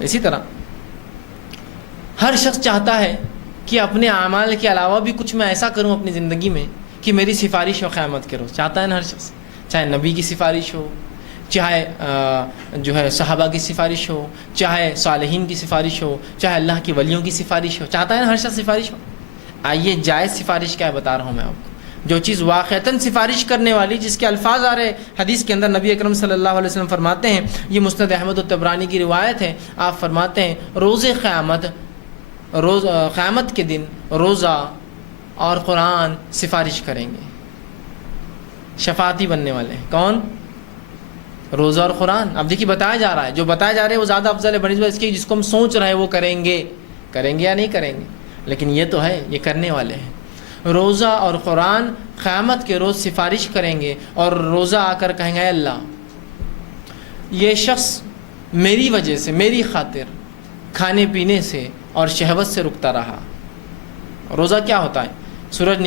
اسی طرح ہر شخص چاہتا ہے کہ اپنے اعمال کے علاوہ بھی کچھ میں ایسا کروں اپنی زندگی میں کہ میری سفارش ہو قیامت کے روز. چاہتا ہے نا ہر شخص, چاہے نبی کی سفارش ہو, چاہے جو ہے صحابہ کی سفارش ہو, چاہے صالحین کی سفارش ہو, چاہے اللہ کی ولیوں کی سفارش ہو. چاہتا ہے نا ہر شخص سفارش ہو. آئیے جائز سفارش کیا ہے بتا رہا ہوں میں آپ کو. جو چیز واقعتاً سفارش کرنے والی, جس کے الفاظ آ رہے حدیث کے اندر, نبی اکرم صلی اللہ علیہ وسلم فرماتے ہیں, یہ مسند احمد الطبرانی کی روایت ہے, آپ فرماتے ہیں روز قیامت کے دن روزہ اور قرآن سفارش کریں گے, شفاعتی بننے والے ہیں. کون؟ روزہ اور قرآن. اب دیکھیے بتایا جا رہا ہے, جو بتایا جا رہا ہے وہ زیادہ افضل ہے بنسبت اس کے جس کو ہم سوچ رہے ہیں وہ کریں گے یا نہیں کریں گے, لیکن یہ تو ہے یہ کرنے والے ہیں. روزہ اور قرآن قیامت کے روز سفارش کریں گے, اور روزہ آ کر کہیں گے اے اللہ یہ شخص میری وجہ سے, میری خاطر کھانے پینے سے اور شہوت سے رکتا رہا. روزہ کیا ہوتا ہے؟ سورج